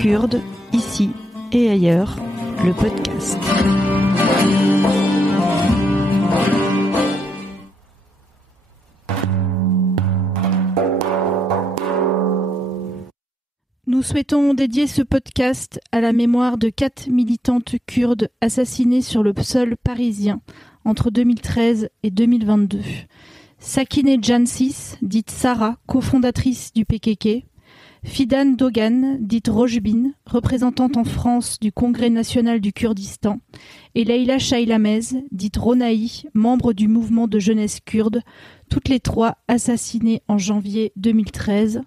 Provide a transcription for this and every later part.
Kurde, ici et ailleurs, le podcast. Nous souhaitons dédier ce podcast à la mémoire de 4 militantes kurdes assassinées sur le sol parisien entre 2013 et 2022. Sakineh Jansis, dite Sarah, cofondatrice du PKK, Fidan Dogan, dite Rojbin, représentante en France du Congrès national du Kurdistan, et Leila Shailamez, dite Ronaï, membre du mouvement de jeunesse kurde, toutes les trois assassinées en janvier 2013,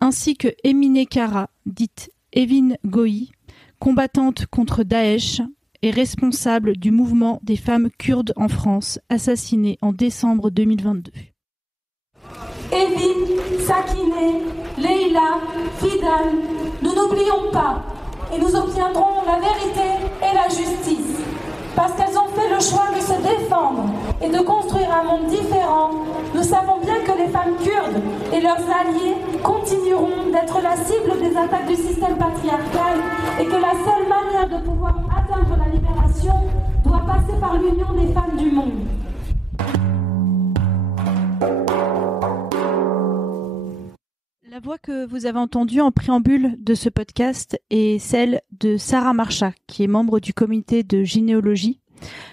ainsi que Emine Kara, dite Evin Goï, combattante contre Daesh et responsable du mouvement des femmes kurdes en France, assassinée en décembre 2022. Evin, Sakineh, Leila, Fidan, nous n'oublions pas et nous obtiendrons la vérité et la justice. Parce qu'elles ont fait le choix de se défendre et de construire un monde différent, nous savons bien que les femmes kurdes et leurs alliés continueront d'être la cible des attaques du système patriarcal et que la seule manière de pouvoir atteindre la libération doit passer par l'union des femmes du monde. La voix que vous avez entendue en préambule de ce podcast est celle de Sarah Marcha, qui est membre du comité de gynéologie.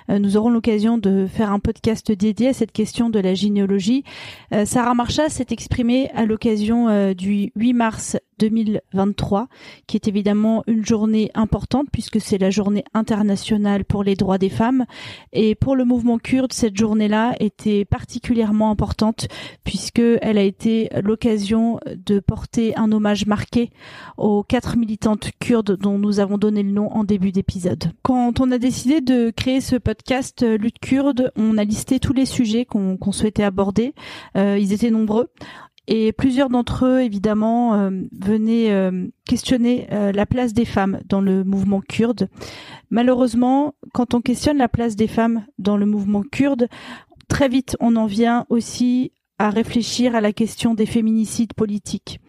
Nous aurons l'occasion de faire un podcast dédié à cette question de la gynéologie. Sarah Marcha s'est exprimée à l'occasion du 8 mars 2023, qui est évidemment une journée importante puisque c'est la journée internationale pour les droits des femmes. Et pour le mouvement kurde, cette journée-là était particulièrement importante puisqu'elle a été l'occasion de porter un hommage marqué aux 4 militantes kurdes dont nous avons donné le nom en début d'épisode. Quand on a décidé de créer ce podcast Lutte kurde, on a listé tous les sujets qu'on souhaitait aborder. Ils étaient nombreux. Et plusieurs d'entre eux, évidemment, venaient questionner la place des femmes dans le mouvement kurde. Malheureusement, quand on questionne la place des femmes dans le mouvement kurde, très vite, on en vient aussi à réfléchir à la question des féminicides politiques.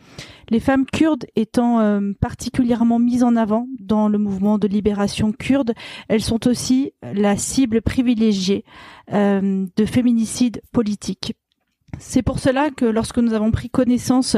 Les femmes kurdes étant particulièrement mises en avant dans le mouvement de libération kurde, elles sont aussi la cible privilégiée de féminicides politiques. C'est pour cela que lorsque nous avons pris connaissance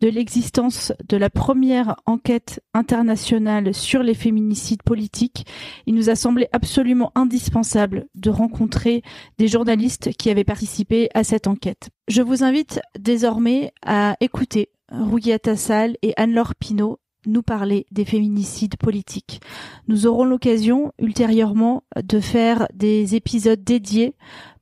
de l'existence de la première enquête internationale sur les féminicides politiques, il nous a semblé absolument indispensable de rencontrer des journalistes qui avaient participé à cette enquête. Je vous invite désormais à écouter Rougia Tassal et Anne-Laure Pinault nous parler des féminicides politiques. Nous aurons l'occasion ultérieurement de faire des épisodes dédiés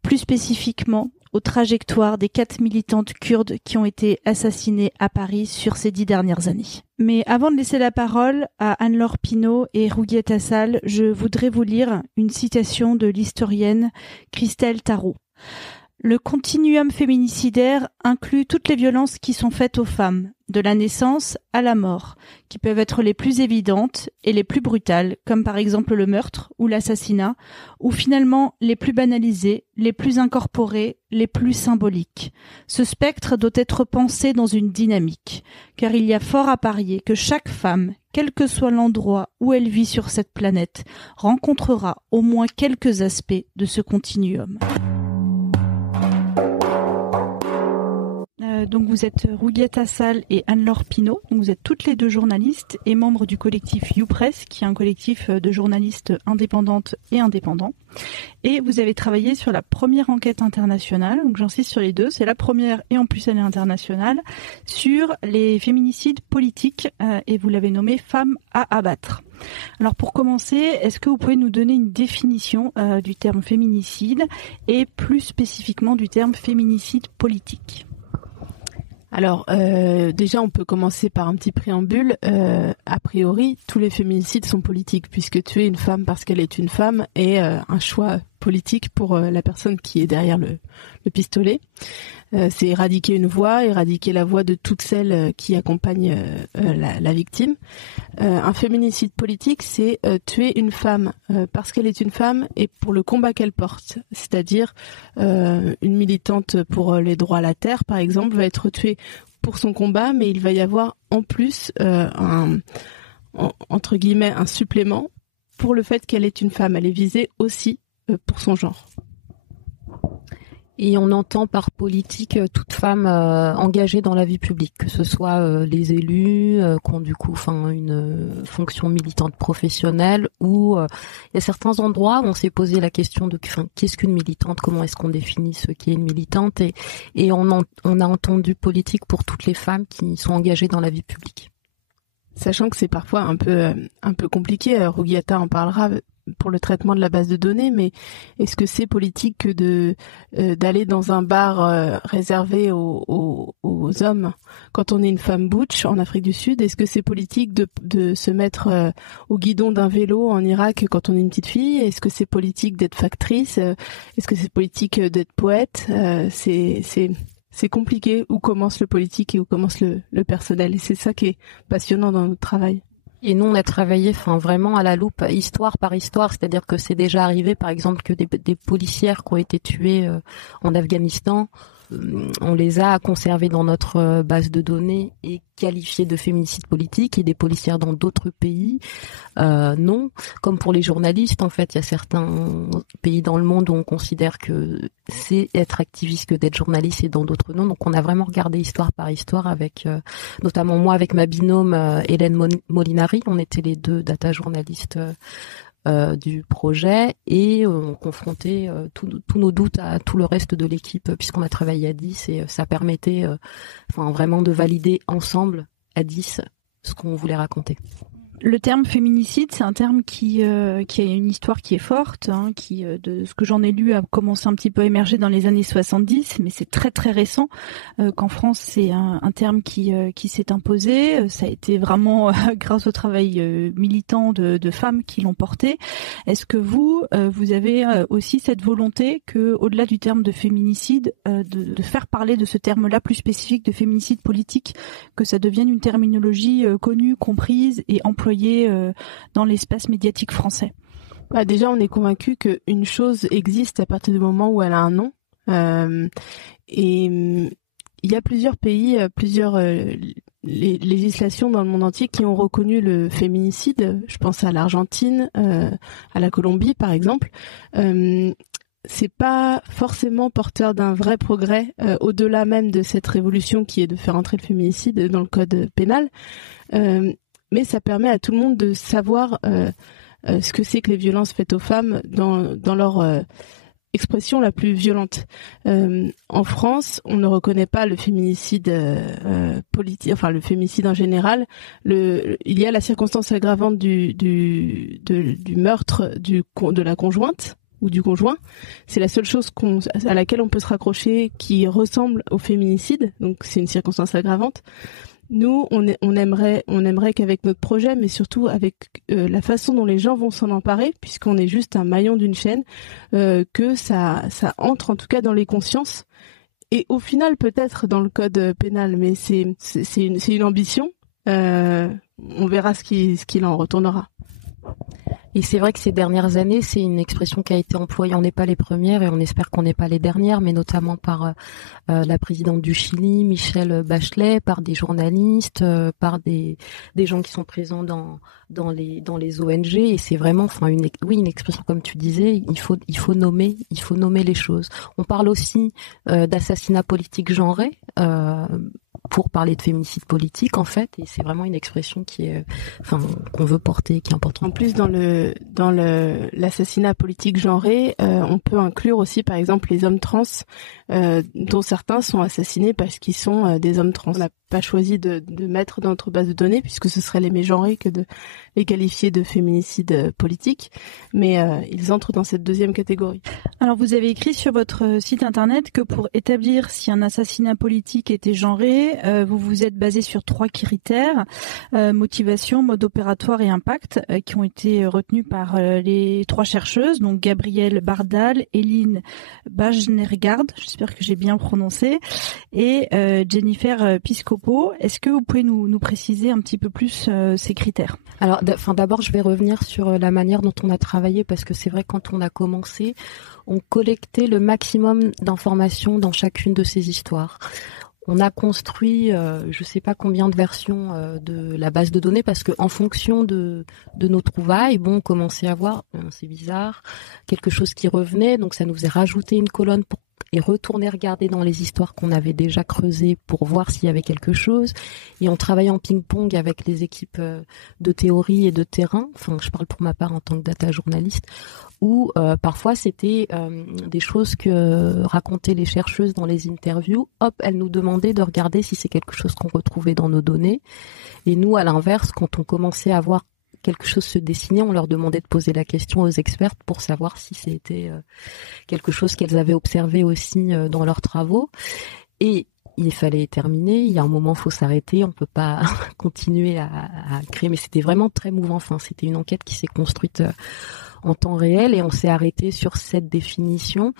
plus spécifiquement aux trajectoires des 4 militantes kurdes qui ont été assassinées à Paris sur ces 10 dernières années. Mais avant de laisser la parole à Anne-Laure Pinault et Rougia Tassal, je voudrais vous lire une citation de l'historienne Christelle Tarot. Le continuum féminicidaire inclut toutes les violences qui sont faites aux femmes, de la naissance à la mort, qui peuvent être les plus évidentes et les plus brutales, comme par exemple le meurtre ou l'assassinat, ou finalement les plus banalisées, les plus incorporées, les plus symboliques. Ce spectre doit être pensé dans une dynamique, car il y a fort à parier que chaque femme, quel que soit l'endroit où elle vit sur cette planète, rencontrera au moins quelques aspects de ce continuum. Donc vous êtes Rougia Tassal et Anne-Laure Pinault. Donc vous êtes toutes les deux journalistes et membres du collectif YouPress, qui est un collectif de journalistes indépendantes et indépendants. Et vous avez travaillé sur la première enquête internationale, donc j'insiste sur les deux, c'est la première et en plus elle est internationale, sur les féminicides politiques et vous l'avez nommé Femmes à abattre. Alors pour commencer, est-ce que vous pouvez nous donner une définition du terme féminicide et plus spécifiquement du terme féminicide politique ? Alors, déjà, on peut commencer par un petit préambule. A priori, tous les féminicides sont politiques, puisque tuer une femme parce qu'elle est une femme est un choix politique pour la personne qui est derrière le pistolet. C'est éradiquer une voix, éradiquer la voix de toutes celles qui accompagnent la victime. Un féminicide politique, c'est tuer une femme parce qu'elle est une femme et pour le combat qu'elle porte. C'est-à-dire une militante pour les droits à la terre, par exemple, va être tuée pour son combat, mais il va y avoir en plus entre guillemets un supplément pour le fait qu'elle est une femme. Elle est visée aussi pour son genre. Et on entend par politique toute femme engagée dans la vie publique, que ce soit les élus qui ont du coup une fonction militante professionnelle, ou il y a certains endroits où on s'est posé la question de qu'est-ce qu'une militante, comment est-ce qu'on définit ce qu'est une militante, et on a entendu politique pour toutes les femmes qui sont engagées dans la vie publique. Sachant que c'est parfois un peu compliqué, Rougiata en parlera pour le traitement de la base de données, mais est-ce que c'est politique que d'aller dans un bar réservé aux hommes quand on est une femme butch en Afrique du Sud? Est-ce que c'est politique de se mettre au guidon d'un vélo en Irak quand on est une petite fille? Est-ce que c'est politique d'être factrice? Est-ce que c'est politique d'être poète? C'est compliqué où commence le politique et où commence le personnel, et c'est ça qui est passionnant dans notre travail. Et nous, on a travaillé vraiment à la loupe, histoire par histoire, c'est-à-dire que c'est déjà arrivé, par exemple, que des policières qui ont été tuées en Afghanistan, on les a conservées dans notre base de données et qualifiées de féminicide politique, et des policières dans d'autres pays, non. Comme pour les journalistes, en fait, il y a certains pays dans le monde où on considère que c'est être activiste que d'être journaliste, et dans d'autres non. Donc on a vraiment regardé histoire par histoire avec, notamment moi avec ma binôme Hélène Molinari, on était les deux data journalistes du projet, et on confrontait tous nos doutes à tout le reste de l'équipe, puisqu'on a travaillé à 10, et ça permettait vraiment de valider ensemble à 10 ce qu'on voulait raconter. Le terme féminicide, c'est un terme qui a une histoire qui est forte, qui, de ce que j'en ai lu, a commencé un petit peu à émerger dans les années 70, mais c'est très très récent qu'en France c'est un terme qui s'est imposé. Ça a été vraiment grâce au travail militant de femmes qui l'ont porté. Est-ce que vous avez aussi cette volonté que, au-delà du terme de féminicide, de faire parler de ce terme-là plus spécifique de féminicide politique, que ça devienne une terminologie connue, comprise et employée dans l'espace médiatique français? Déjà, on est convaincu qu'une chose existe à partir du moment où elle a un nom. Et il y a plusieurs pays, les législations dans le monde entier qui ont reconnu le féminicide. Je pense à l'Argentine, à la Colombie, par exemple. C'est pas forcément porteur d'un vrai progrès au-delà même de cette révolution qui est de faire entrer le féminicide dans le code pénal. Mais ça permet à tout le monde de savoir ce que c'est que les violences faites aux femmes dans leur expression la plus violente. En France, on ne reconnaît pas le féminicide politique, enfin le féminicide en général. Il y a la circonstance aggravante du meurtre de la conjointe ou du conjoint. C'est la seule chose à laquelle on peut se raccrocher qui ressemble au féminicide. Donc c'est une circonstance aggravante. Nous, on aimerait qu'avec notre projet, mais surtout avec la façon dont les gens vont s'en emparer, puisqu'on est juste un maillon d'une chaîne, que ça entre en tout cas dans les consciences, et au final peut-être dans le code pénal, mais c'est une ambition. On verra ce qu'il en retournera. Et c'est vrai que ces dernières années, c'est une expression qui a été employée. On n'est pas les premières et on espère qu'on n'est pas les dernières, mais notamment par la présidente du Chili, Michelle Bachelet, par des journalistes, par des gens qui sont présents dans les ONG. Et c'est vraiment, une expression comme tu disais. Il faut nommer les choses. On parle aussi d'assassinat politique genré. Pour parler de féminicide politique, en fait, et c'est vraiment une expression qu'on veut porter, qui est importante. En plus, dans l'assassinat politique genré, on peut inclure aussi, par exemple, les hommes trans, dont certains sont assassinés parce qu'ils sont des hommes trans. On n'a pas choisi de mettre dans notre base de données, puisque ce serait les mégenrer que de les qualifier de féminicide politique, mais ils entrent dans cette deuxième catégorie. Alors, vous avez écrit sur votre site internet que pour établir si un assassinat politique était genré, vous vous êtes basé sur 3 critères, motivation, mode opératoire et impact, qui ont été retenus par les 3 chercheuses, donc Gabrielle Bardal, Eline Bajnergard, j'espère que j'ai bien prononcé, et Jennifer Piscopo. Est-ce que vous pouvez nous préciser un petit peu plus ces critères? Alors, d'abord, je vais revenir sur la manière dont on a travaillé, parce que c'est vrai, quand on a commencé, on collectait le maximum d'informations dans chacune de ces histoires. On a construit, je sais pas combien de versions de la base de données parce que en fonction de nos trouvailles, on commençait à voir, c'est bizarre, quelque chose qui revenait, donc ça nous faisait rajouter une colonne et retourner regarder dans les histoires qu'on avait déjà creusées pour voir s'il y avait quelque chose. Et on travaillait en ping-pong avec les équipes de théorie et de terrain. Enfin, je parle pour ma part en tant que data journaliste, où parfois c'était des choses que racontaient les chercheuses dans les interviews. Hop, elles nous demandaient de regarder si c'est quelque chose qu'on retrouvait dans nos données. Et nous, à l'inverse, quand on commençait à voir quelque chose se dessiner, on leur demandait de poser la question aux expertes pour savoir si c'était quelque chose qu'elles avaient observé aussi dans leurs travaux. Et il fallait terminer. Il y a un moment, faut s'arrêter. On peut pas continuer à créer. Mais c'était vraiment très mouvant. Enfin, c'était une enquête qui s'est construite en temps réel et on s'est arrêté sur cette définition.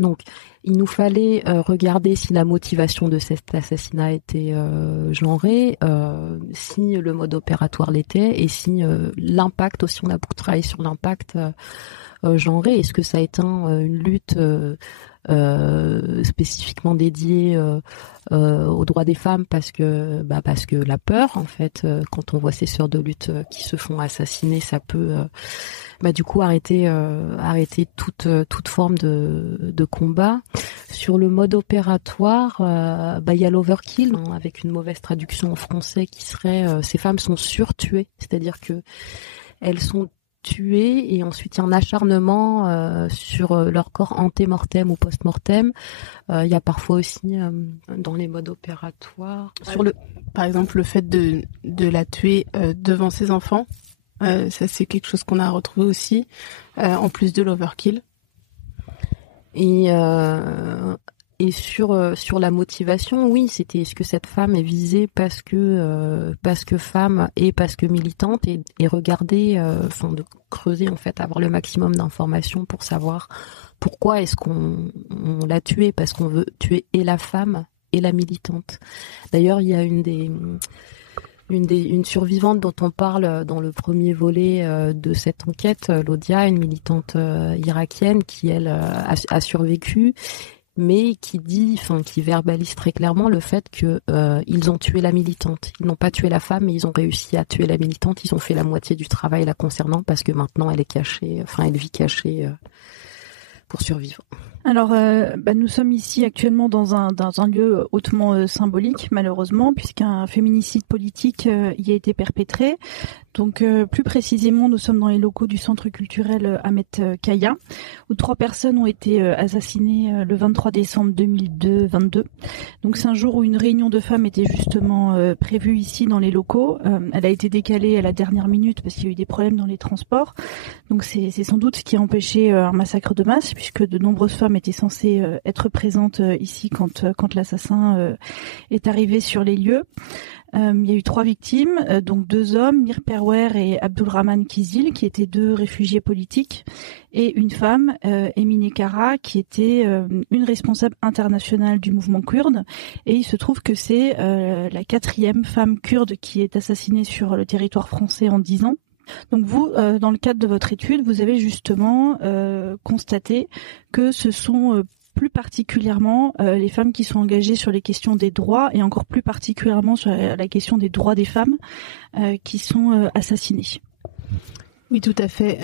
Donc, il nous fallait regarder si la motivation de cet assassinat était genrée, si le mode opératoire l'était, et si l'impact aussi, on a beaucoup travaillé sur l'impact genré. Est-ce que ça a éteint une lutte spécifiquement dédiée aux droits des femmes parce que la peur, en fait, quand on voit ces sœurs de lutte qui se font assassiner, ça peut du coup arrêter toute forme de combat. Sur le mode opératoire, il y a l'overkill, avec une mauvaise traduction en français qui serait ces femmes sont surtuées, c'est-à-dire que elles sont tuées et ensuite il y a un acharnement sur leur corps anté-mortem ou post-mortem. Il y a parfois aussi dans les modes opératoires par exemple le fait de la tuer devant ses enfants, ça c'est quelque chose qu'on a retrouvé aussi en plus de l'overkill. Et sur la motivation, oui, c'était est-ce que cette femme est visée parce que femme et parce que militante et regarder, de creuser en fait, avoir le maximum d'informations pour savoir pourquoi est-ce qu'on l'a tuée, parce qu'on veut tuer et la femme et la militante. D'ailleurs, il y a une survivante dont on parle dans le premier volet de cette enquête, Lodia, une militante irakienne qui elle a survécu, mais qui verbalise très clairement le fait que ils ont tué la militante. Ils n'ont pas tué la femme, mais ils ont réussi à tuer la militante. Ils ont fait la moitié du travail la concernant parce que maintenant elle est cachée, elle vit cachée pour survivre. Alors, nous sommes ici actuellement dans un lieu hautement symbolique, malheureusement, puisqu'un féminicide politique y a été perpétré. Donc, plus précisément, nous sommes dans les locaux du Centre culturel Ahmed Kaya, où 3 personnes ont été assassinées le 23 décembre 2022. Donc, c'est un jour où une réunion de femmes était justement prévue ici dans les locaux. Elle a été décalée à la dernière minute parce qu'il y a eu des problèmes dans les transports. Donc, c'est sans doute ce qui a empêché un massacre de masse, puisque de nombreuses femmes étaient censées être présentes ici quand l'assassin est arrivé sur les lieux. Il y a eu 3 victimes, donc 2 hommes, Mir Perwer et Abdulrahman Kizil, qui étaient 2 réfugiés politiques, et une femme, Emine Kara, qui était une responsable internationale du mouvement kurde. Et il se trouve que c'est la 4e femme kurde qui est assassinée sur le territoire français en 10 ans. Donc vous, dans le cadre de votre étude, vous avez justement constaté que ce sont plus particulièrement les femmes qui sont engagées sur les questions des droits et encore plus particulièrement sur la question des droits des femmes qui sont assassinées. Oui, tout à fait.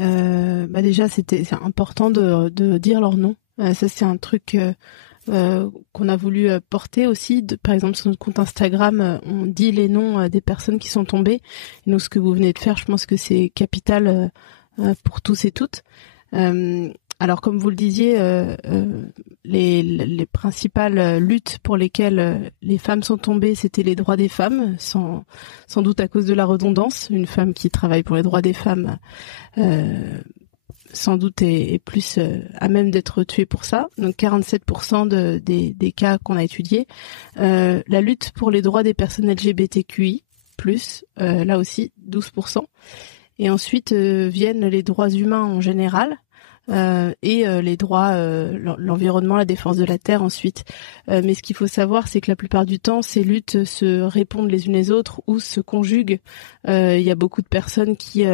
Déjà, c'est important de dire leur nom. Ça, c'est un truc qu'on a voulu porter aussi. Par exemple, sur notre compte Instagram, on dit les noms des personnes qui sont tombées. Et donc, ce que vous venez de faire, je pense que c'est capital pour tous et toutes. Alors, comme vous le disiez, les principales luttes pour lesquelles les femmes sont tombées, c'était les droits des femmes, sans doute à cause de la redondance. Une femme qui travaille pour les droits des femmes, sans doute est plus à même d'être tuée pour ça. Donc 47% des cas qu'on a étudiés. La lutte pour les droits des personnes LGBTQI+, là aussi 12%. Et ensuite viennent les droits humains en général. Et les droits, l'environnement, la défense de la terre ensuite. Mais ce qu'il faut savoir, c'est que la plupart du temps, ces luttes se répondent les unes les autres ou se conjuguent. Il y a beaucoup de personnes qui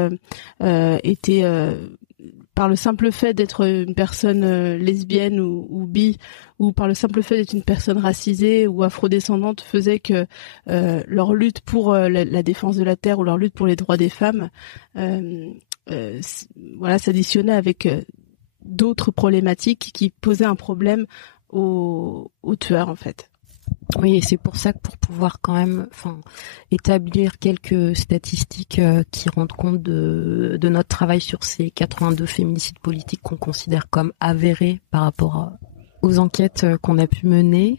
étaient par le simple fait d'être une personne lesbienne ou bi, ou par le simple fait d'être une personne racisée ou afrodescendante, faisait que leur lutte pour la défense de la terre ou leur lutte pour les droits des femmes s'additionnait avec d'autres problématiques qui posaient un problème aux tueurs en fait. Oui, et c'est pour ça que pour pouvoir quand même établir quelques statistiques qui rendent compte de notre travail sur ces 82 féminicides politiques qu'on considère comme avérés par rapport aux enquêtes qu'on a pu mener,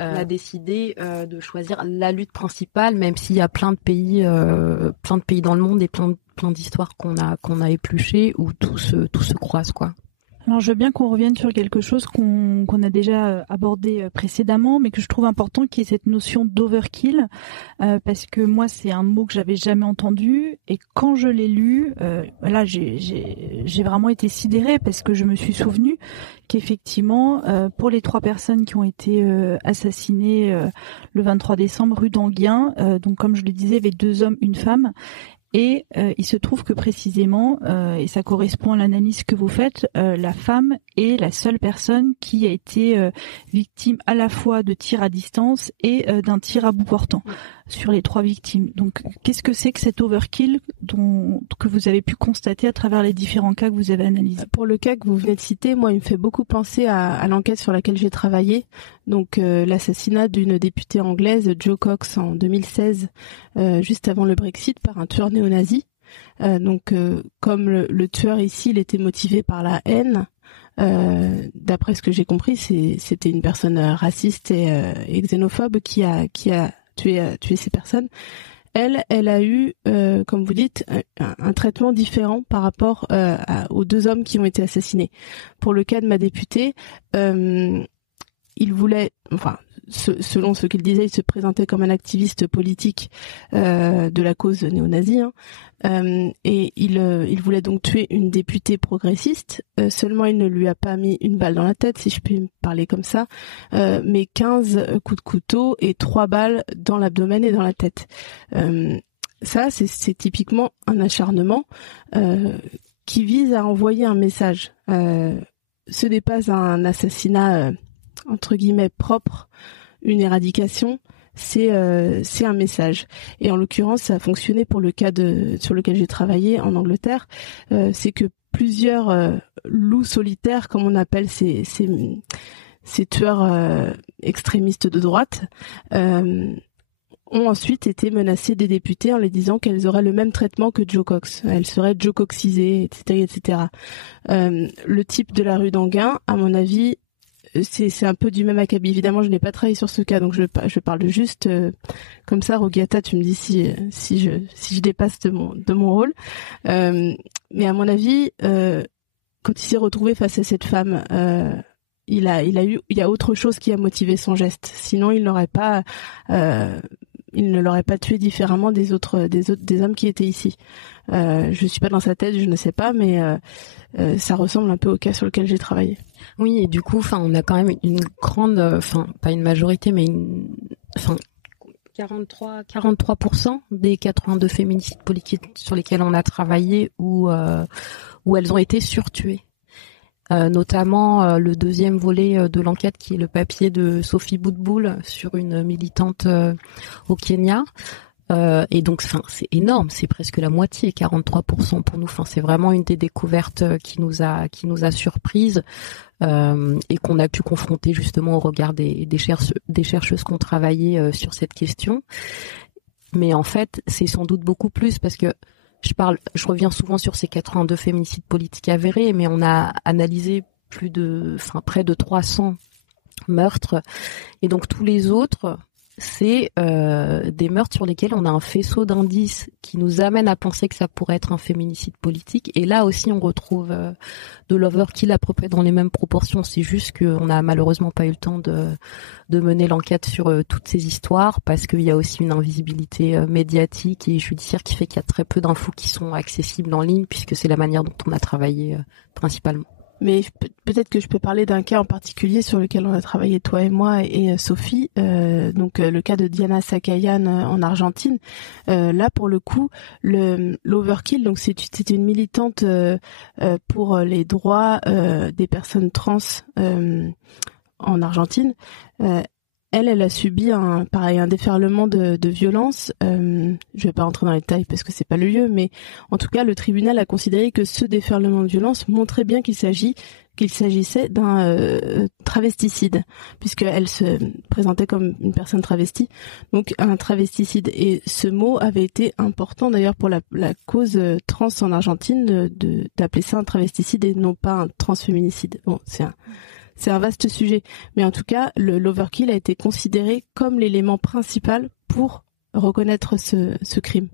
on a décidé de choisir la lutte principale, même s'il y a plein de pays dans le monde et plein d'histoires qu'on a épluchées où tout se croise, quoi. Alors je veux bien qu'on revienne sur quelque chose qu'on a déjà abordé précédemment, mais que je trouve important, qui est cette notion d'overkill, parce que moi c'est un mot que j'avais jamais entendu, et quand je l'ai lu, là j'ai vraiment été sidérée, parce que je me suis souvenu qu'effectivement pour les 3 personnes qui ont été assassinées le 23 décembre rue d'Enghien, donc comme je le disais, il y avait 2 hommes, une femme. Et il se trouve que précisément, et ça correspond à l'analyse que vous faites, la femme est la seule personne qui a été victime à la fois de tirs à distance et d'un tir à bout portant sur les 3 victimes. Donc, qu'est-ce que c'est que cet overkill que vous avez pu constater à travers les différents cas que vous avez analysés? Pour le cas que vous venez de citer, moi, il me fait beaucoup penser à l'enquête sur laquelle j'ai travaillé. Donc, l'assassinat d'une députée anglaise, Jo Cox, en 2016, juste avant le Brexit, par un tueur néo-nazi. Comme le tueur ici, il était motivé par la haine. D'après ce que j'ai compris, c'était une personne raciste et xénophobe qui a tué ces personnes. Elle a eu, comme vous dites, un traitement différent par rapport aux 2 hommes qui ont été assassinés. Pour le cas de ma députée, il voulait, selon ce qu'il disait, il se présentait comme un activiste politique de la cause néo-nazie, et il voulait donc tuer une députée progressiste. Seulement, il ne lui a pas mis une balle dans la tête, si je puis parler comme ça, mais 15 coups de couteau et 3 balles dans l'abdomen et dans la tête. Ça, c'est typiquement un acharnement qui vise à envoyer un message. Ce n'est pas un assassinat entre guillemets propre, une éradication, c'est un message. Et en l'occurrence, ça a fonctionné pour le cas sur lequel j'ai travaillé en Angleterre. C'est que plusieurs loups solitaires, comme on appelle ces tueurs extrémistes de droite, ont ensuite été menacées des députés en les disant qu'elles auraient le même traitement que Jo Cox. Elles seraient Jo Coxisées, etc., etc. Le type de la rue d'Enghien, à mon avis, c'est un peu du même acabit. Évidemment, je n'ai pas travaillé sur ce cas, donc je parle juste comme ça. Rogiata, tu me dis si je dépasse de mon rôle. Mais à mon avis, quand il s'est retrouvé face à cette femme, il y a autre chose qui a motivé son geste. Sinon, il ne l'aurait pas tué différemment des hommes qui étaient ici. Je suis pas dans sa tête, je ne sais pas, mais ça ressemble un peu au cas sur lequel j'ai travaillé. Oui, et du coup, on a quand même une grande, pas une majorité, mais 43% des 82 féminicides politiques sur lesquels on a travaillé où elles ont été surtuées. Notamment le 2e volet de l'enquête qui est le papier de Sophie Boutboul sur une militante au Kenya. Et donc, c'est énorme, c'est presque la moitié, 43% pour nous. C'est vraiment une des découvertes qui nous a surprises et qu'on a pu confronter justement au regard des chercheuses qui ont travaillé sur cette question. Mais en fait, c'est sans doute beaucoup plus parce que je reviens souvent sur ces 82 féminicides politiques avérés, mais on a analysé près de 300 meurtres, et donc tous les autres, c'est des meurtres sur lesquels on a un faisceau d'indices qui nous amène à penser que ça pourrait être un féminicide politique. Et là aussi, on retrouve de l'overkill à peu près dans les mêmes proportions. C'est juste qu'on n'a malheureusement pas eu le temps de mener l'enquête sur toutes ces histoires parce qu'il y a aussi une invisibilité médiatique et judiciaire qui fait qu'il y a très peu d'infos qui sont accessibles en ligne puisque c'est la manière dont on a travaillé principalement. Mais peut-être que je peux parler d'un cas en particulier sur lequel on a travaillé toi et moi et Sophie, donc le cas de Diana Sakayan en Argentine. Là pour le coup, l'Overkill, donc c'était une militante pour les droits des personnes trans en Argentine. Elle a subi un déferlement de violence. Je vais pas rentrer dans les détails parce que c'est pas le lieu, mais en tout cas, le tribunal a considéré que ce déferlement de violence montrait bien qu'il s'agissait d'un travesticide, puisqu'elle se présentait comme une personne travestie, donc un travesticide. Et ce mot avait été important d'ailleurs pour la cause trans en Argentine d'appeler ça un travesticide et non pas un transféminicide. Bon, c'est un vaste sujet, mais en tout cas, l'overkill a été considéré comme l'élément principal pour reconnaître ce crime.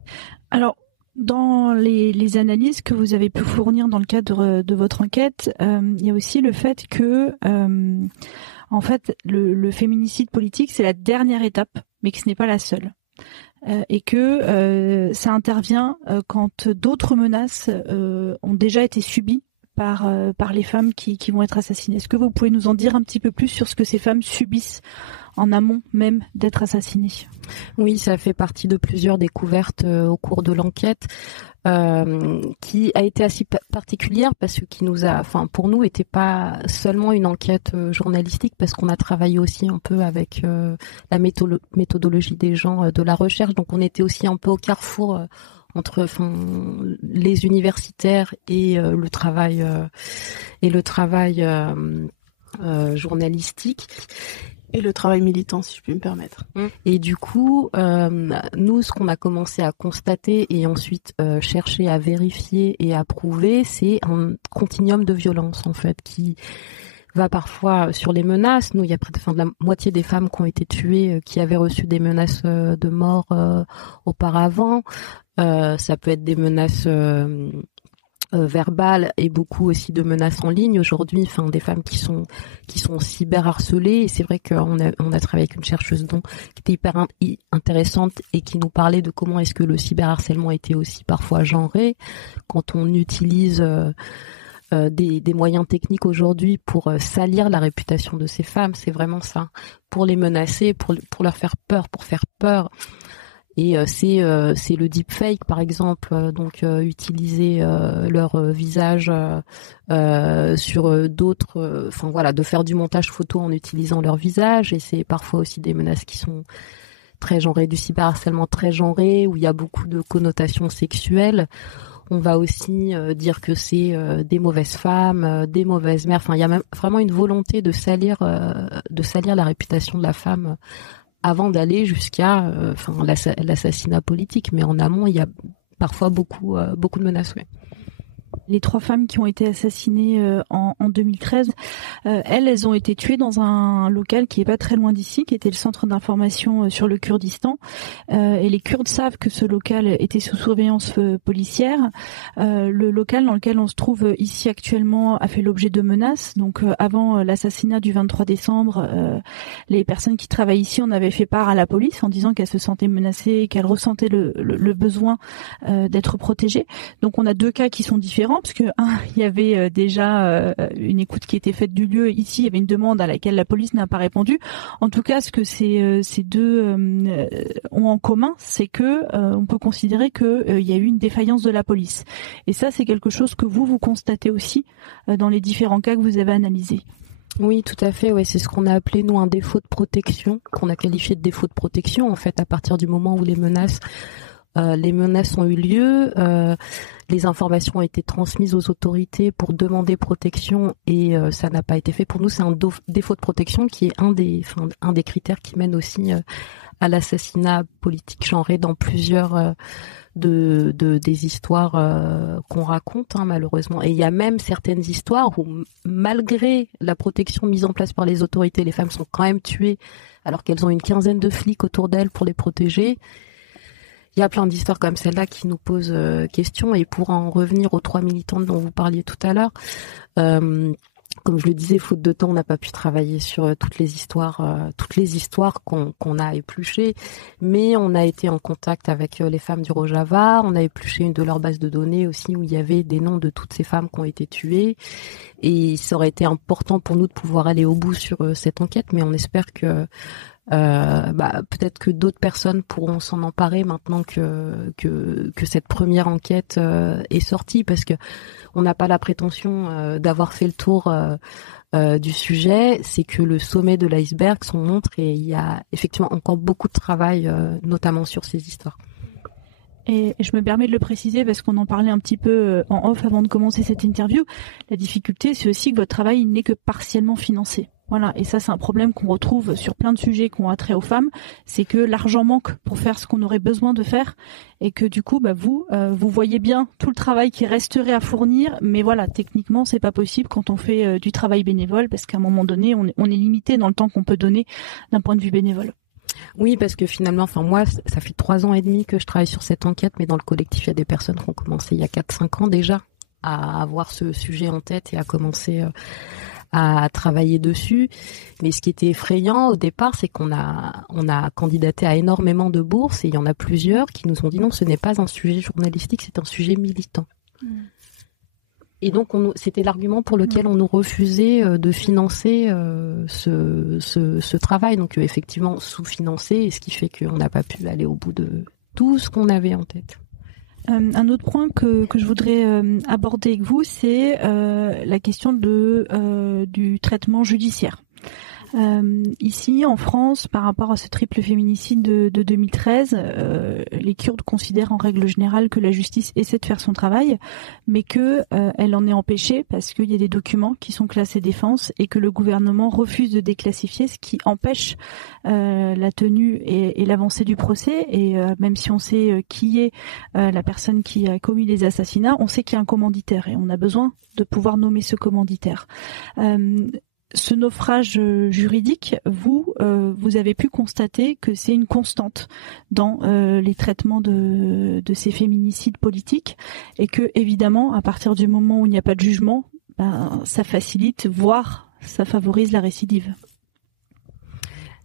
Alors, dans les analyses que vous avez pu fournir dans le cadre de votre enquête, il y a aussi le fait que, en fait, le féminicide politique, c'est la dernière étape, mais que ce n'est pas la seule. Et que ça intervient quand d'autres menaces ont déjà été subies par les femmes qui vont être assassinées. Est-ce que vous pouvez nous en dire un petit peu plus sur ce que ces femmes subissent en amont même d'être assassinées? Oui, ça fait partie de plusieurs découvertes au cours de l'enquête qui a été assez particulière parce que pour nous, était pas seulement une enquête journalistique parce qu'on a travaillé aussi un peu avec la méthodologie des gens de la recherche. Donc, on était aussi un peu au carrefour entre les universitaires et le travail journalistique et le travail militant, si je puis me permettre. Et du coup, nous, ce qu'on a commencé à constater et ensuite chercher à vérifier et à prouver, c'est un continuum de violence en fait qui va parfois sur les menaces. Nous, il y a près de la moitié des femmes qui ont été tuées qui avaient reçu des menaces de mort auparavant. Ça peut être des menaces verbales et beaucoup aussi de menaces en ligne aujourd'hui. Des femmes qui sont cyberharcelées. Et c'est vrai qu'on a travaillé avec une chercheuse qui était hyper intéressante et qui nous parlait de comment est-ce que le cyberharcèlement était aussi parfois genré quand on utilise des moyens techniques aujourd'hui pour salir la réputation de ces femmes. C'est vraiment ça, pour les menacer, pour leur faire peur, pour faire peur. Et c'est le deepfake par exemple, utiliser leur visage sur d'autres, de faire du montage photo en utilisant leur visage. Et c'est parfois aussi des menaces qui sont très genrées, du cyberharcèlement très genré où il y a beaucoup de connotations sexuelles. On va aussi dire que c'est des mauvaises femmes, des mauvaises mères. Il y a même vraiment une volonté de salir la réputation de la femme avant d'aller jusqu'à l'assassinat politique. Mais en amont, il y a parfois beaucoup de menaces. Ouais. Les 3 femmes qui ont été assassinées en 2013, elles ont été tuées dans un local qui est pas très loin d'ici, qui était le centre d'information sur le Kurdistan. Et les Kurdes savent que ce local était sous surveillance policière. Le local dans lequel on se trouve ici actuellement a fait l'objet de menaces. Donc avant l'assassinat du 23 décembre, les personnes qui travaillent ici, on avait fait part à la police en disant qu'elles se sentaient menacées, qu'elles ressentaient le besoin d'être protégées. Donc on a 2 cas qui sont différents, parce que il y avait déjà une écoute qui était faite du lieu. Ici, il y avait une demande à laquelle la police n'a pas répondu. En tout cas, ce que ces deux ont en commun, c'est que on peut considérer que il y a eu une défaillance de la police. Et ça, c'est quelque chose que vous constatez aussi dans les différents cas que vous avez analysés. Oui, tout à fait. Ouais, c'est ce qu'on a appelé nous un défaut de protection, qu'on a qualifié de défaut de protection en fait à partir du moment où les menaces ont eu lieu, les informations ont été transmises aux autorités pour demander protection et ça n'a pas été fait. Pour nous, c'est un défaut de protection qui est un des critères qui mène aussi à l'assassinat politique genré dans plusieurs des histoires qu'on raconte malheureusement. Et il y a même certaines histoires où malgré la protection mise en place par les autorités, les femmes sont quand même tuées alors qu'elles ont une quinzaine de flics autour d'elles pour les protéger. Il y a plein d'histoires comme celle-là qui nous posent question. Et pour en revenir aux 3 militantes dont vous parliez tout à l'heure, comme je le disais, faute de temps, on n'a pas pu travailler sur toutes les histoires qu'on a épluchées, mais on a été en contact avec les femmes du Rojava, on a épluché une de leurs bases de données aussi où il y avait des noms de toutes ces femmes qui ont été tuées, et ça aurait été important pour nous de pouvoir aller au bout sur cette enquête, mais on espère que peut-être que d'autres personnes pourront s'en emparer maintenant que cette première enquête est sortie, parce que on n'a pas la prétention d'avoir fait le tour du sujet. C'est que le sommet de l'iceberg s'en montre, et il y a effectivement encore beaucoup de travail, notamment sur ces histoires. Et je me permets de le préciser parce qu'on en parlait un petit peu en off avant de commencer cette interview. La difficulté, c'est aussi que votre travail n'est que partiellement financé. Voilà, et ça c'est un problème qu'on retrouve sur plein de sujets qui ont attrait aux femmes, c'est que l'argent manque pour faire ce qu'on aurait besoin de faire, et que du coup vous voyez bien tout le travail qui resterait à fournir, mais voilà, techniquement c'est pas possible quand on fait du travail bénévole, parce qu'à un moment donné on est limité dans le temps qu'on peut donner d'un point de vue bénévole. Oui, parce que finalement, moi, ça fait 3 ans et demi que je travaille sur cette enquête, mais dans le collectif, il y a des personnes qui ont commencé il y a 4-5 ans déjà à avoir ce sujet en tête et à commencer à travailler dessus. Mais ce qui était effrayant au départ, c'est qu'on a candidaté à énormément de bourses, et il y en a plusieurs qui nous ont dit non, ce n'est pas un sujet journalistique, c'est un sujet militant. Et donc c'était l'argument pour lequel on nous refusait de financer ce travail. Donc effectivement sous-financé, et ce qui fait qu'on n'a pas pu aller au bout de tout ce qu'on avait en tête. Un autre point que je voudrais aborder avec vous, c'est la question du traitement judiciaire. Ici, en France, par rapport à ce triple féminicide de 2013, les Kurdes considèrent en règle générale que la justice essaie de faire son travail, mais que elle en est empêchée parce qu'il y a des documents qui sont classés défense et que le gouvernement refuse de déclassifier, ce qui empêche la tenue et l'avancée du procès. Et même si on sait qui est la personne qui a commis les assassinats, on sait qu'il y a un commanditaire et on a besoin de pouvoir nommer ce commanditaire. Ce naufrage juridique, vous avez pu constater que c'est une constante dans les traitements de ces féminicides politiques, et que évidemment, à partir du moment où il n'y a pas de jugement, ça facilite, voire ça favorise la récidive.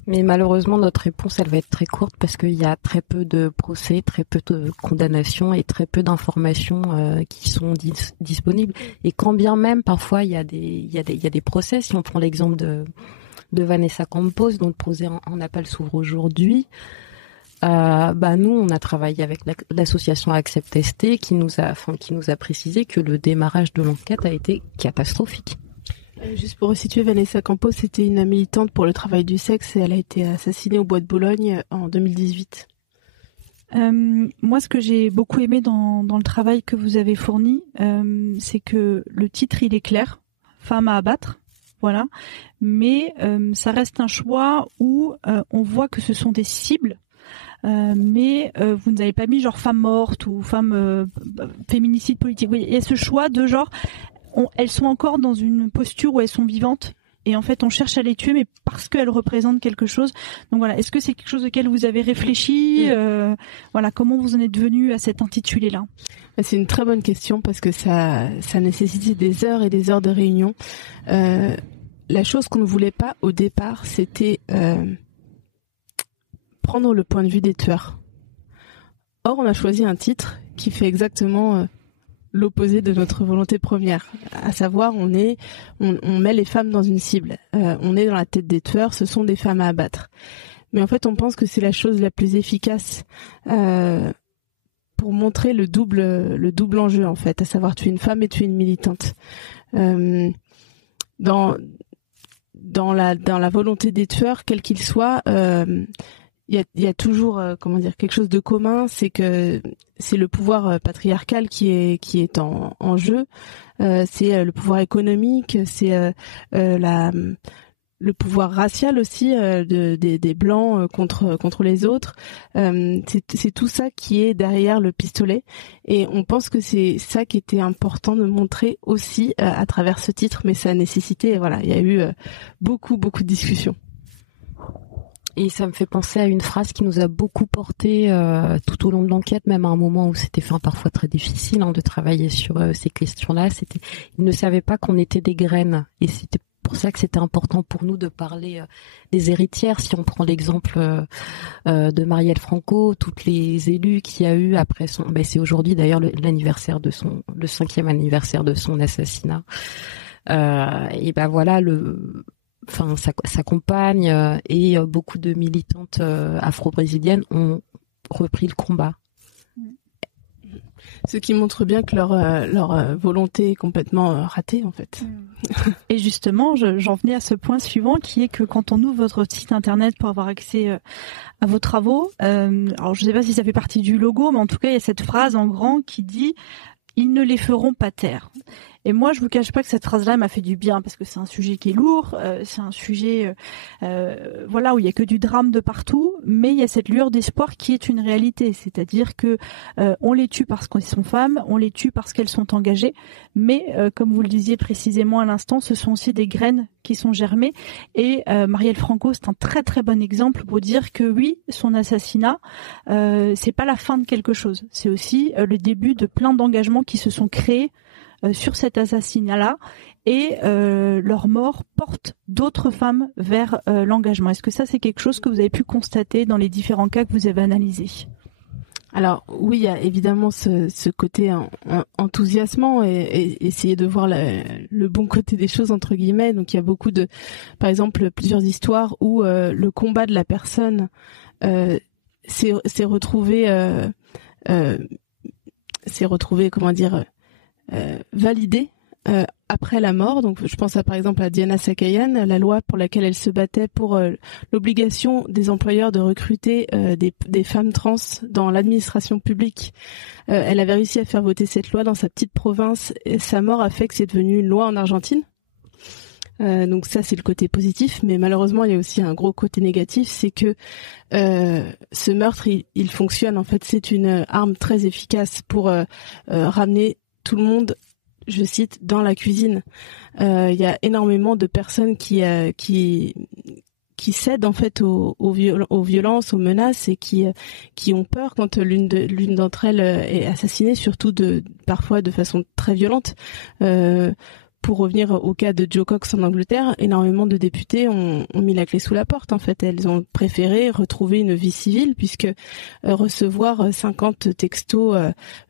Mais malheureusement, notre réponse, elle va être très courte, parce qu'il y a très peu de procès, très peu de condamnations et très peu d'informations qui sont disponibles. Et quand bien même, parfois, il y a des procès. Si on prend l'exemple de Vanessa Campos, dont le procès en appel s'ouvre aujourd'hui, nous, on a travaillé avec l'association Accept ST qui nous a précisé que le démarrage de l'enquête a été catastrophique. Juste pour resituer, Vanessa Campos, c'était une militante pour le travail du sexe, et elle a été assassinée au Bois de Boulogne en 2018. Moi, ce que j'ai beaucoup aimé dans le travail que vous avez fourni, c'est que le titre, il est clair, Femmes à abattre, voilà. Mais ça reste un choix où on voit que ce sont des cibles, mais vous n'avez pas mis genre femmes mortes ou femmes féminicides politiques. Oui, il y a ce choix de genre... elles sont encore dans une posture où elles sont vivantes, et en fait on cherche à les tuer, mais parce qu'elles représentent quelque chose. Donc voilà, est-ce que c'est quelque chose auquel vous avez réfléchi? Voilà, comment vous en êtes venu à cet intitulé-là? C'est une très bonne question, parce que ça nécessitait des heures et des heures de réunion. La chose qu'on ne voulait pas au départ, c'était prendre le point de vue des tueurs. Or, on a choisi un titre qui fait exactement... l'opposé de notre volonté première, à savoir on met les femmes dans une cible, on est dans la tête des tueurs, ce sont des femmes à abattre. Mais en fait on pense que c'est la chose la plus efficace pour montrer le double enjeu, en fait, à savoir tuer une femme et tuer une militante. Dans la volonté des tueurs, quels qu'ils soient, il y a toujours quelque chose de commun, c'est que c'est le pouvoir patriarcal qui est en jeu, c'est le pouvoir économique, c'est le pouvoir racial aussi des blancs contre les autres. C'est tout ça qui est derrière le pistolet, et on pense que c'est ça qui était important de montrer aussi à travers ce titre, mais ça a nécessité, il y a eu beaucoup de discussions. Et ça me fait penser à une phrase qui nous a beaucoup porté tout au long de l'enquête, même à un moment où c'était parfois très difficile de travailler sur ces questions-là. C'était, ils ne savaient pas qu'on était des graines, et c'était pour ça que c'était important pour nous de parler des héritières. Si on prend l'exemple de Marielle Franco, toutes les élues qu'il y a eu après son, c'est aujourd'hui d'ailleurs le 5e anniversaire de son assassinat. Et voilà sa compagne et beaucoup de militantes afro-brésiliennes ont repris le combat. Ce qui montre bien que leur volonté est complètement ratée, en fait. Et justement, j'en venais à ce point suivant, qui est que quand on ouvre votre site internet pour avoir accès à vos travaux, alors je ne sais pas si ça fait partie du logo, mais en tout cas, il y a cette phrase en grand qui dit « Ils ne les feront pas taire ». Et moi, je vous cache pas que cette phrase-là m'a fait du bien, parce que c'est un sujet qui est lourd, c'est un sujet où il y a que du drame de partout, mais il y a cette lueur d'espoir qui est une réalité, c'est-à-dire que on les tue parce qu'elles sont femmes, on les tue parce qu'elles sont engagées, mais comme vous le disiez précisément à l'instant, ce sont aussi des graines qui sont germées, et Marielle Franco, c'est un très très bon exemple pour dire que oui, son assassinat, c'est pas la fin de quelque chose, c'est aussi le début de plein d'engagements qui se sont créés sur cet assassinat-là, et leur mort porte d'autres femmes vers l'engagement. Est-ce que ça, c'est quelque chose que vous avez pu constater dans les différents cas que vous avez analysés ? Alors oui, il y a évidemment ce côté enthousiasmant et essayer de voir le bon côté des choses, entre guillemets. Donc il y a beaucoup par exemple, plusieurs histoires où le combat de la personne s'est retrouvé, validé après la mort. Donc je pense par exemple à Diana Sakayan, la loi pour laquelle elle se battait pour l'obligation des employeurs de recruter des femmes trans dans l'administration publique. Elle avait réussi à faire voter cette loi dans sa petite province, et sa mort a fait que c'est devenu une loi en Argentine. Donc ça, c'est le côté positif, mais malheureusement il y a aussi un gros côté négatif, c'est que ce meurtre il fonctionne. En fait, c'est une arme très efficace pour ramener tout le monde, je cite, dans la cuisine. Il y a énormément de personnes qui cèdent en fait aux violences, aux menaces, et qui ont peur quand l'une d'entre elles est assassinée, surtout parfois de façon très violente. Pour revenir au cas de Jo Cox en Angleterre, énormément de députés ont mis la clé sous la porte. En fait, elles ont préféré retrouver une vie civile, puisque recevoir 50 textos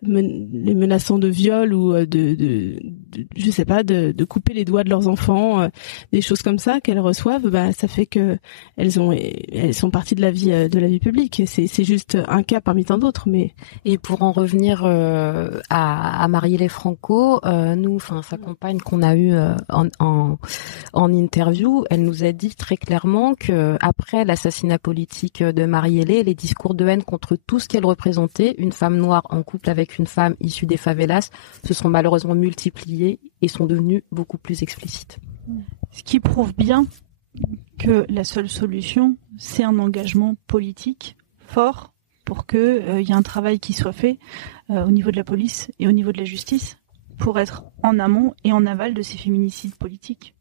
les menaçant de viol ou de couper les doigts de leurs enfants, des choses comme ça qu'elles reçoivent, ça fait que elles sont parties de la vie publique. Et c'est juste un cas parmi tant d'autres. Mais et pour en revenir à Marielle Franco, nous, sa compagne qu'on a eu en interview, elle nous a dit très clairement que après l'assassinat politique de Marielle, les discours de haine contre tout ce qu'elle représentait, une femme noire en couple avec une femme issue des favelas, se sont malheureusement multipliés et sont devenus beaucoup plus explicites. Ce qui prouve bien que la seule solution, c'est un engagement politique fort pour que y ait un travail qui soit fait au niveau de la police et au niveau de la justice, pour être en amont et en aval de ces féminicides politiques.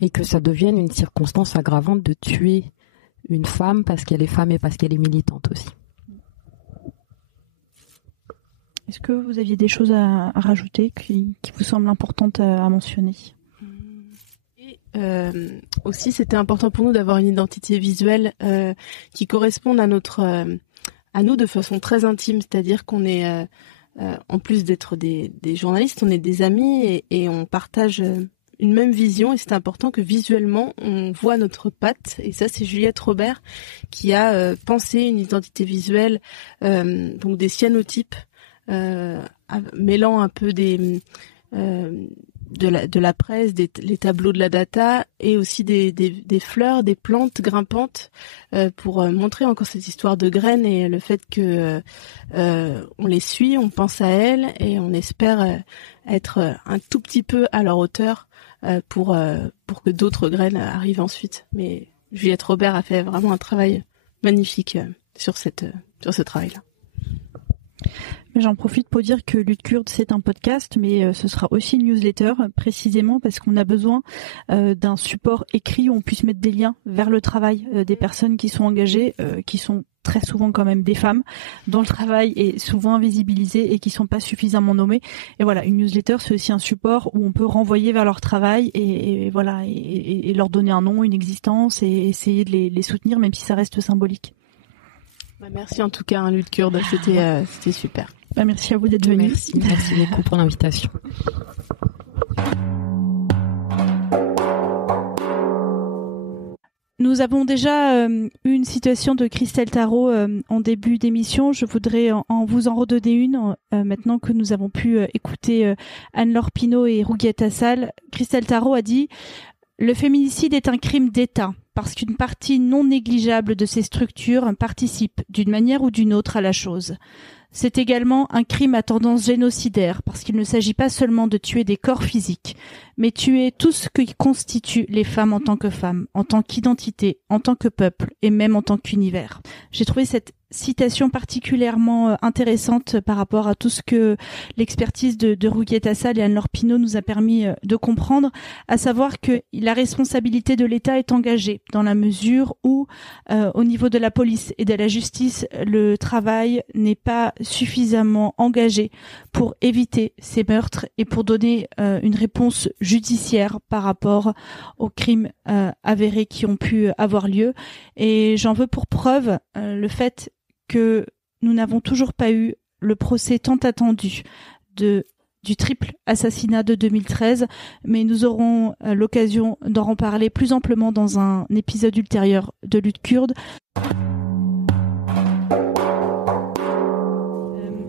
Et que ça devienne une circonstance aggravante de tuer une femme parce qu'elle est femme et parce qu'elle est militante aussi. Est-ce que vous aviez des choses à rajouter qui vous semblent importantes à mentionner ? Et aussi, c'était important pour nous d'avoir une identité visuelle qui corresponde à nous de façon très intime, c'est-à-dire qu'on est en plus d'être des journalistes, on est des amis et on partage une même vision, et c'est important que visuellement on voit notre patte. Et ça, c'est Juliette Robert qui a pensé une identité visuelle, donc des cyanotypes mêlant un peu de la presse, les tableaux de la data, et aussi des fleurs, des plantes grimpantes, pour montrer encore cette histoire de graines et le fait que on les suit, on pense à elles et on espère être un tout petit peu à leur hauteur pour que d'autres graines arrivent ensuite. Mais Juliette Robert a fait vraiment un travail magnifique sur ce travail-là. J'en profite pour dire que Lutte Kurde, c'est un podcast, mais ce sera aussi une newsletter, précisément parce qu'on a besoin d'un support écrit où on puisse mettre des liens vers le travail des personnes qui sont engagées, qui sont très souvent quand même des femmes, dont le travail est souvent invisibilisé et qui sont pas suffisamment nommées. Et voilà, une newsletter, c'est aussi un support où on peut renvoyer vers leur travail et voilà, et leur donner un nom, une existence et essayer de les soutenir, même si ça reste symbolique. Merci en tout cas, Lutte Kurde, c'était super. Merci à vous d'être venus. Merci beaucoup pour l'invitation. Nous avons déjà eu une citation de Christelle Tarot en début d'émission. Je voudrais vous en redonner une maintenant que nous avons pu écouter Anne-Laure Pinault et Rouguette Assal. Christelle Tarot a dit « Le féminicide est un crime d'État parce qu'une partie non négligeable de ces structures participe d'une manière ou d'une autre à la chose. C'est également un crime à tendance génocidaire parce qu'il ne s'agit pas seulement de tuer des corps physiques, mais tuer tout ce qui constitue les femmes en tant que femmes, en tant qu'identité, en tant que peuple et même en tant qu'univers. » J'ai trouvé cette citation particulièrement intéressante par rapport à tout ce que l'expertise de Rouguette Assal et Anne-Laure Pinault nous a permis de comprendre, à savoir que la responsabilité de l'État est engagée dans la mesure où, au niveau de la police et de la justice, le travail n'est pas suffisamment engagé pour éviter ces meurtres et pour donner une réponse judiciaire par rapport aux crimes avérés qui ont pu avoir lieu. Et j'en veux pour preuve le fait que nous n'avons toujours pas eu le procès tant attendu du triple assassinat de 2013, mais nous aurons l'occasion d'en reparler plus amplement dans un épisode ultérieur de Lutte Kurde.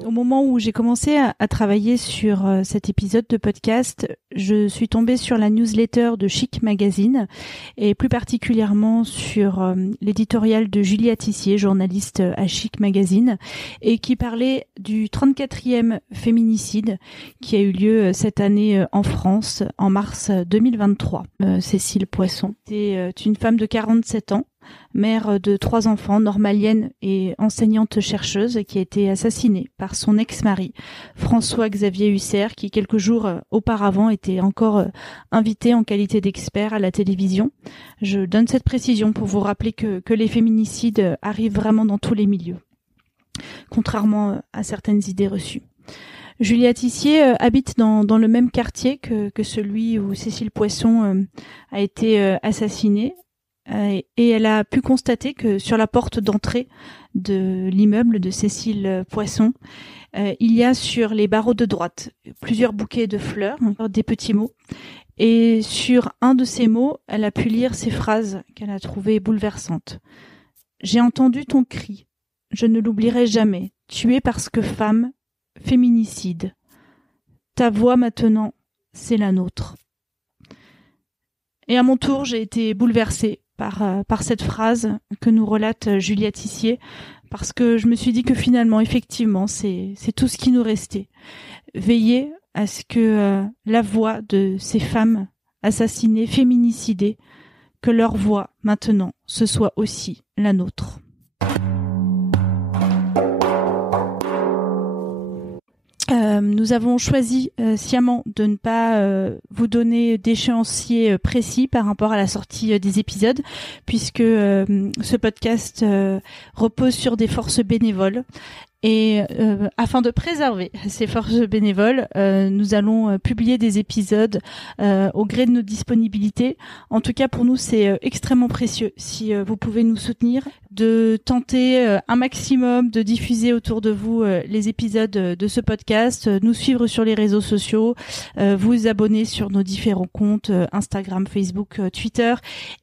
Au moment où j'ai commencé à travailler sur cet épisode de podcast, je suis tombée sur la newsletter de Chic Magazine et plus particulièrement sur l'éditorial de Julia Tissier, journaliste à Chic Magazine, et qui parlait du 34e féminicide qui a eu lieu cette année en France en mars 2023. Cécile Poisson était une femme de 47 ans, mère de 3 enfants, normalienne et enseignante-chercheuse, qui a été assassinée par son ex-mari, François-Xavier Husser, qui quelques jours auparavant était encore invité en qualité d'expert à la télévision. Je donne cette précision pour vous rappeler que les féminicides arrivent vraiment dans tous les milieux, contrairement à certaines idées reçues. Julia Tissier habite dans le même quartier que celui où Cécile Poisson a été assassinée. Et elle a pu constater que sur la porte d'entrée de l'immeuble de Cécile Poisson, il y a sur les barreaux de droite plusieurs bouquets de fleurs, des petits mots. Et sur un de ces mots, elle a pu lire ces phrases qu'elle a trouvées bouleversantes. « J'ai entendu ton cri. Je ne l'oublierai jamais. Tuée parce que femme, féminicide. Ta voix maintenant, c'est la nôtre. » Et à mon tour, j'ai été bouleversée par cette phrase que nous relate Julia Tissier, parce que je me suis dit que finalement, effectivement, c'est tout ce qui nous restait. Veiller à ce que la voix de ces femmes assassinées, féminicidées, que leur voix, maintenant, ce soit aussi la nôtre. Nous avons choisi sciemment de ne pas vous donner d'échéancier précis par rapport à la sortie des épisodes, puisque ce podcast repose sur des forces bénévoles. Et afin de préserver ces forces bénévoles, nous allons publier des épisodes au gré de nos disponibilités. En tout cas, pour nous, c'est extrêmement précieux si vous pouvez nous soutenir, de tenter un maximum de diffuser autour de vous les épisodes de ce podcast, nous suivre sur les réseaux sociaux, vous abonner sur nos différents comptes Instagram, Facebook, Twitter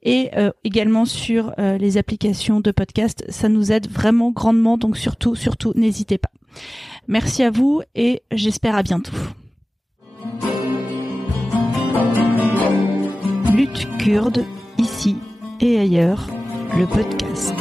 et également sur les applications de podcast. Ça nous aide vraiment grandement, donc surtout, n'hésitez pas. Merci à vous et j'espère à bientôt. Lutte Kurde, ici et ailleurs, le podcast.